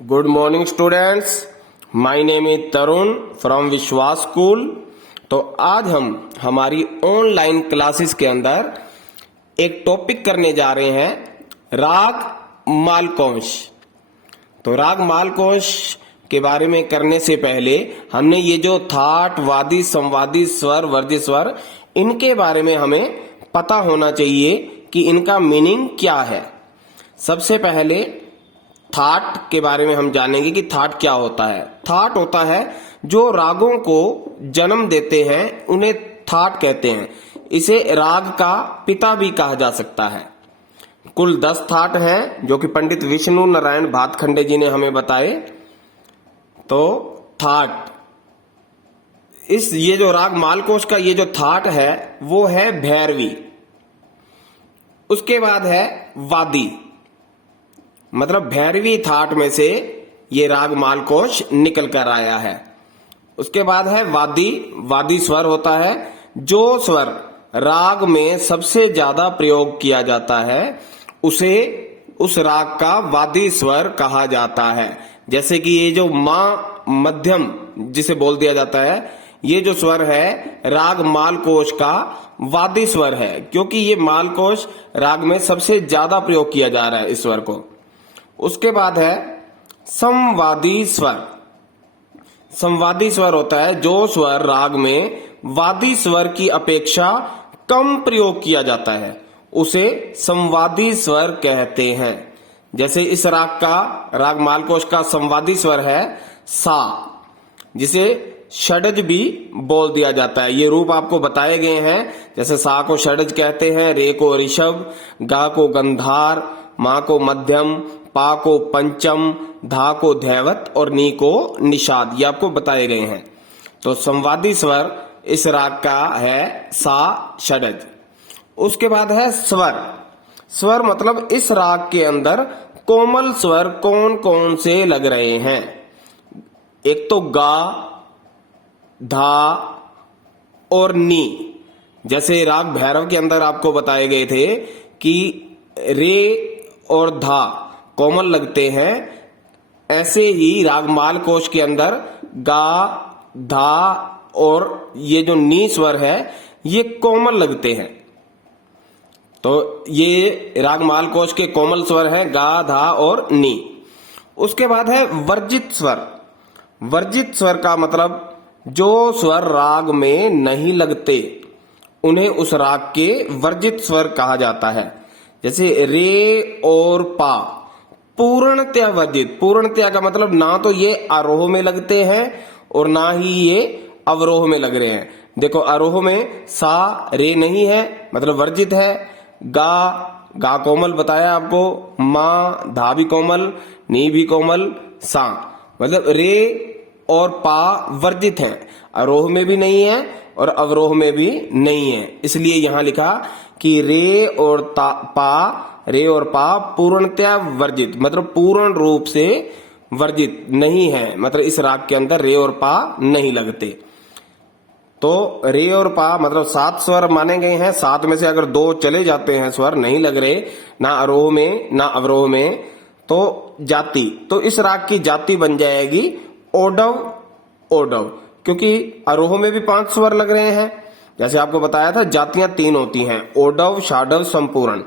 Good morning students, my name is Tarun from विश्वास school. तो आज हम हमारी ऑनलाइन क्लासेस के अंदर एक टॉपिक करने जा रहे हैं, राग मालकोंश। तो राग मालकोंश के बारे में करने से पहले हमने ये जो थाट, वादी, संवादी स्वर, वर्जित स्वर, इनके बारे में हमें पता होना चाहिए कि इनका मीनिंग क्या है। सबसे पहले थाट के बारे में हम जानेंगे कि थाट क्या होता है। थाट होता है जो रागों को जन्म देते हैं, उन्हें थाट कहते हैं। इसे राग का पिता भी कहा जा सकता है। कुल 10 थाट हैं जो कि पंडित विष्णु नारायण भातखंडे जी ने हमें बताए। तो थाट, ये जो राग मालकोश का ये जो थाट है वो है भैरवी। उसके बाद है वादी, मतलब भैरवी थाट में से ये राग मालकोश निकल कर आया है। उसके बाद है वादी। वादी स्वर होता है जो स्वर राग में सबसे ज्यादा प्रयोग किया जाता है, उसे उस राग का वादी स्वर कहा जाता है। जैसे कि ये जो मां मध्यम जिसे बोल दिया जाता है, ये जो स्वर है राग मालकोश का वादी स्वर है, क्योंकि ये मालकोश राग में सबसे ज्यादा प्रयोग किया जा रहा है इस स्वर को। उसके बाद है संवादी स्वर। संवादी स्वर होता है जो स्वर राग में वादी स्वर की अपेक्षा कम प्रयोग किया जाता है, उसे संवादी स्वर कहते हैं। जैसे इस राग का, राग मालकोश का संवादी स्वर है सा, जिसे षडज भी बोल दिया जाता है। ये रूप आपको बताए गए हैं। जैसे सा को षडज कहते हैं, रे को ऋषभ, गा को गंधार, मां को मध्यम, पा को पंचम, धा को धैवत और नी को निषाद। ये आपको बताए गए हैं। तो संवादी स्वर इस राग का है सा षडज। उसके बाद है स्वर। स्वर मतलब इस राग के अंदर कोमल स्वर कौन कौन से लग रहे हैं। एक तो गा, धा और नी। जैसे राग भैरव के अंदर आपको बताए गए थे कि रे और धा कोमल लगते हैं, ऐसे ही राग मालकोश के अंदर गा, धा और ये जो नी स्वर है ये कोमल लगते हैं। तो ये राग मालकोश के कोमल स्वर हैं गा, धा और नी। उसके बाद है वर्जित स्वर। वर्जित स्वर का मतलब जो स्वर राग में नहीं लगते, उन्हें उस राग के वर्जित स्वर कहा जाता है। जैसे रे और पा पूर्णतया वर्जित। पूर्णतया का मतलब ना तो ये आरोह में लगते हैं और ना ही ये अवरोह में लग रहे हैं। देखो आरोह में सा रे नहीं है, मतलब वर्जित है। गा कोमल बताया आपको, मां धा भी कोमल, नी भी कोमल, सा मतलब रे और पा वर्जित हैं, आरोह में भी नहीं है और अवरोह में भी नहीं है। इसलिए यहां लिखा कि रे और पा पूर्णतया वर्जित, मतलब पूर्ण रूप से वर्जित नहीं है, मतलब इस राग के अंदर रे और पा नहीं लगते। तो रे और पा मतलब 7 स्वर माने गए हैं। 7 में से अगर 2 चले जाते हैं, स्वर नहीं लग रहे, ना आरोह में ना अवरोह में, तो जाति, तो इस राग की जाति बन जाएगी ओडव। ओडव, क्योंकि आरोह में भी 5 स्वर लग रहे हैं। जैसे आपको बताया था जातियां 3 होती हैं, ओडव, शाडव, संपूर्ण।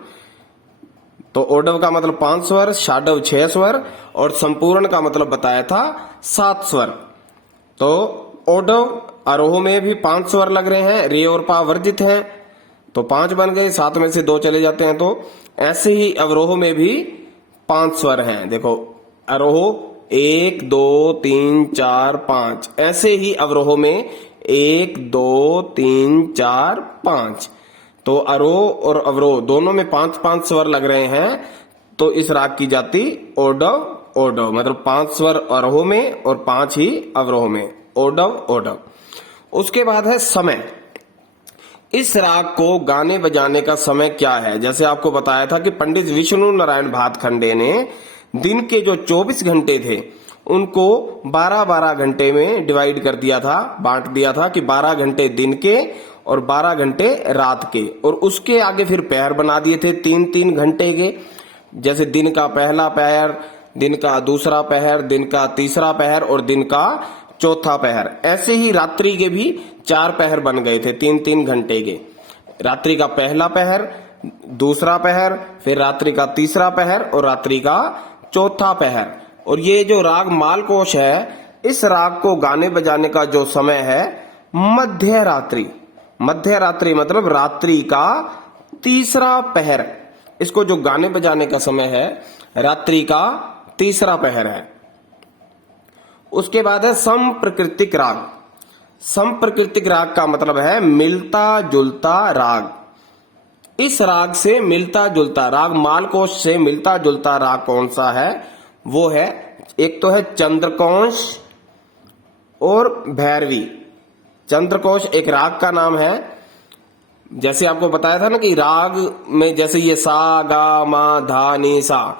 तो ओडव का मतलब 5 स्वर, शाडव 6 स्वर और संपूर्ण का मतलब बताया था 7 स्वर। तो ओडव आरोह में भी 5 स्वर लग रहे हैं, रे और पा वर्जित हैं, तो 5 बन गए। 7 में से 2 चले जाते हैं। तो ऐसे ही अवरोह में भी 5 स्वर हैं। देखो आरोह 1 2 3 4 5, ऐसे ही अवरोह में 1 2 3 4 5। तो आरोह और अवरोह दोनों में 5-5 स्वर लग रहे हैं। तो इस राग की जाति ओडव। ओडव मतलब 5 स्वर आरोह में और 5 ही अवरोह में, ओडव ओडव। उसके बाद है समय। इस राग को गाने बजाने का समय क्या है। जैसे आपको बताया था कि पंडित विष्णु नारायण भातखंडे ने दिन के जो 24 घंटे थे उनको 12-12 घंटे में डिवाइड कर दिया था, बांट दिया था कि 12 घंटे दिन के और 12 घंटे रात के, और उसके आगे फिर पैर बना दिए थे 3-3 घंटे के। जैसे दिन का पहला पैर दिन का दूसरा पहर, दिन का तीसरा पहर और दिन का चौथा पहर। ऐसे ही रात्रि के भी 4 पहर बन गए थे, 3-3 घंटे के। रात्रि का पहला पहर, दूसरा पहर, फिर रात्रि का तीसरा पहर और रात्रि का चौथा पहर। और ये जो राग मालकोश है, इस राग को गाने बजाने का जो समय है मध्य रात्रि। मध्य रात्रि मतलब रात्रि का तीसरा पहर। इसको जो गाने बजाने का समय है रात्रि का तीसरा पहर है। उसके बाद है संप्रकृतिक राग। संप्रकृतिक राग का मतलब है मिलता जुलता राग। इस राग से मिलता जुलता राग मालकोश से मिलता जुलता राग कौन सा है? वो है, एक तो है चंद्रकोश और भैरवी। चंद्रकोश एक राग का नाम है। जैसे आपको बताया था ना कि राग में जैसे ये सा गा मा धा नी सा,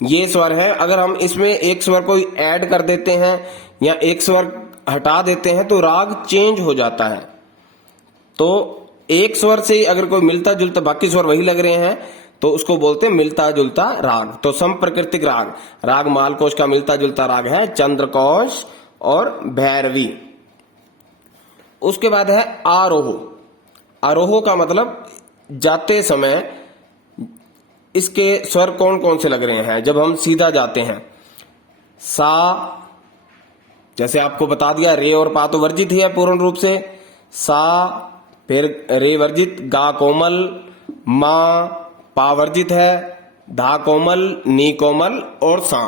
ये स्वर है। अगर हम इसमें एक स्वर को ऐड कर देते हैं या एक स्वर हटा देते हैं तो राग चेंज हो जाता है। तो एक स्वर से अगर कोई मिलता जुलता, बाकी स्वर वही लग रहे हैं, तो उसको बोलते हैं मिलता जुलता राग। तो संप्रकृतिक राग, राग मालकोश का मिलता जुलता राग है चंद्रकोश और भैरवी। उसके बाद है आरोह। आरोह का मतलब जाते समय इसके स्वर कौन कौन से लग रहे हैं। जब हम सीधा जाते हैं, सा, जैसे आपको बता दिया, रे और पा तो वर्जित ही है पूर्ण रूप से। सा, फिर रे वर्जित, गा कोमल, मा, पा वर्जित है, धा कोमल, नी कोमल और सा।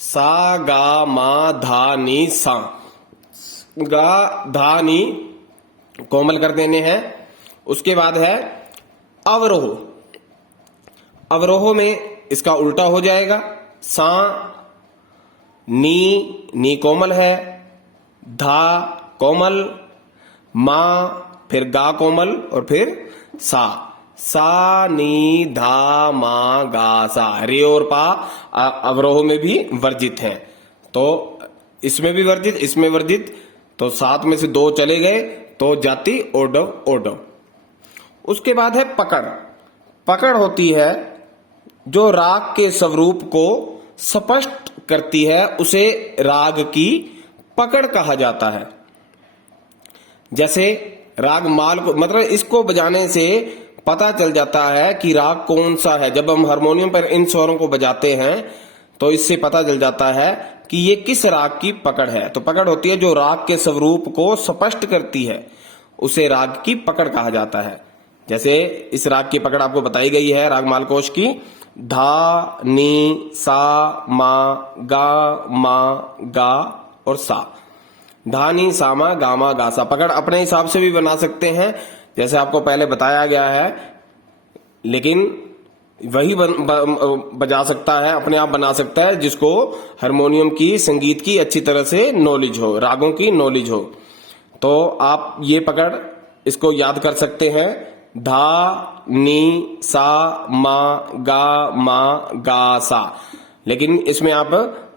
सा गा मा धा नी सा। गा धा नी कोमल कर देने हैं। उसके बाद है अवरोह। अवरोह में इसका उल्टा हो जाएगा। सा, नी कोमल है, धा कोमल, मा, फिर गा कोमल और फिर सा। सा नी धा मा गा सा। रे और पा अवरोह में भी वर्जित हैं। तो इसमें भी वर्जित, इसमें वर्जित, तो 7 में से 2 चले गए, तो जाति ओडव ओडव। उसके बाद है पकड़। पकड़ होती है जो राग के स्वरूप को स्पष्ट करती है, उसे राग की पकड़ कहा जाता है। जैसे राग माल को, मतलब इसको बजाने से पता चल जाता है कि राग कौन सा है। जब हम हारमोनियम पर इन स्वरों को बजाते हैं तो इससे पता चल जाता है कि ये किस राग की पकड़ है। तो पकड़ होती है जो राग के स्वरूप को स्पष्ट करती है, उसे राग की पकड़ कहा जाता है। जैसे इस राग की पकड़ आपको बताई गई है राग मालकोश की, धा नी सा मा गा और सा। धा नी सा मा गा सा। पकड़ अपने हिसाब से भी बना सकते हैं, जैसे आपको पहले बताया गया है, लेकिन वही बजा सकता है, अपने आप बना सकता है जिसको हारमोनियम की, संगीत की अच्छी तरह से नॉलेज हो, रागों की नॉलेज हो। तो आप ये पकड़ इसको याद कर सकते हैं, धा नी सा मा गा सा। लेकिन इसमें आप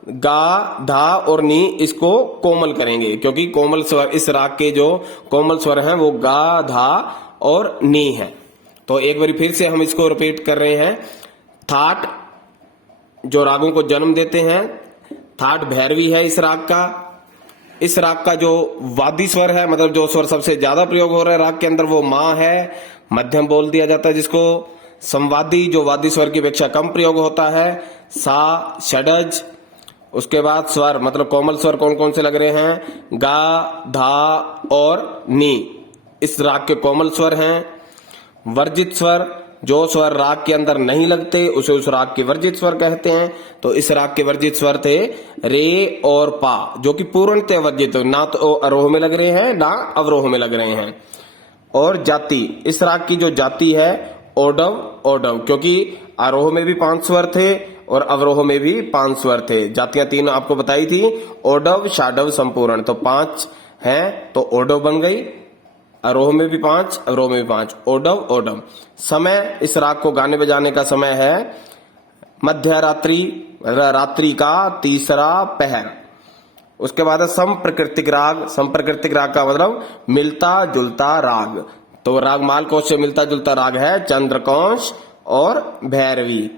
गा, धा और नी इसको कोमल करेंगे, क्योंकि कोमल स्वर, इस राग के जो कोमल स्वर हैं वो गा, धा और नी है। तो एक बार फिर से हम इसको रिपीट कर रहे हैं। थाट जो रागों को जन्म देते हैं, थाट भैरवी है इस राग का। इस राग का जो वादी स्वर है, मतलब जो स्वर सबसे ज्यादा प्रयोग हो रहा है राग के अंदर, वो मां है, मध्यम बोल दिया जाता है जिसको। संवादी जो वादी स्वर की अपेक्षा कम प्रयोग होता है, सा, षडज। उसके बाद स्वर, मतलब कोमल स्वर कौन कौन से लग रहे हैं, गा, धा और नी, इस राग के कोमल स्वर हैं। वर्जित स्वर, जो स्वर राग के अंदर नहीं लगते उसे उस राग के वर्जित स्वर कहते हैं। तो इस राग के वर्जित स्वर थे रे और पा, जो कि पूर्णतः वर्जित, ना तो आरोह में लग रहे हैं ना अवरोह में लग रहे हैं। और जाति, इस राग की जो जाति है ओडव ओडव, क्योंकि आरोह में भी 5 स्वर थे और अवरोह में भी 5 स्वर थे। जातियां 3 आपको बताई थी, ओडव, शाडव, संपूर्ण। तो 5 हैं तो ओडव बन गई। आरोह में भी 5, अवरोह में भी 5, ओडव ओडव। समय, इस राग को गाने बजाने का समय है मध्य रात्रि, रात्रि का तीसरा पहर। उसके बाद है संप्रकृतिक राग। संप्रकृतिक राग का मतलब मिलता जुलता राग। तो राग मालकोश से मिलता जुलता राग है चंद्रकोश और भैरवी।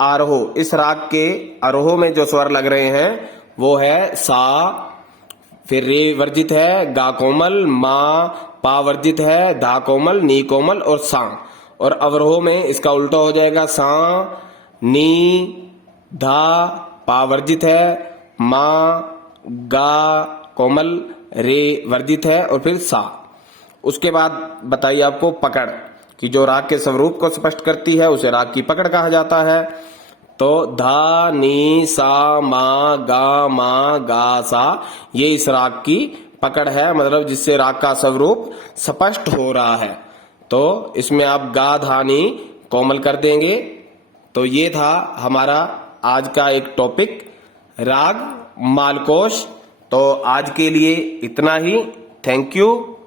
आरोह, इस राग के आरोह में जो स्वर लग रहे हैं वो है सा, फिर रे वर्जित है, गा कोमल, मा, पा वर्जित है, धा कोमल, नी कोमल और सा। और अवरोह में इसका उल्टा हो जाएगा, सा, नी, धा, पा वर्जित है, मा, गा कोमल, रे वर्जित है और फिर सा। उसके बाद बताइए आपको पकड़, कि जो राग के स्वरूप को स्पष्ट करती है उसे राग की पकड़ कहा जाता है। तो धा, नी, सा, मा, गा, सा, ये इस राग की पकड़ है, मतलब जिससे राग का स्वरूप स्पष्ट हो रहा है। तो इसमें आप गा, धा, नी कोमल कर देंगे। तो ये था हमारा आज का एक टॉपिक, राग मालकोश। तो आज के लिए इतना ही। Thank you.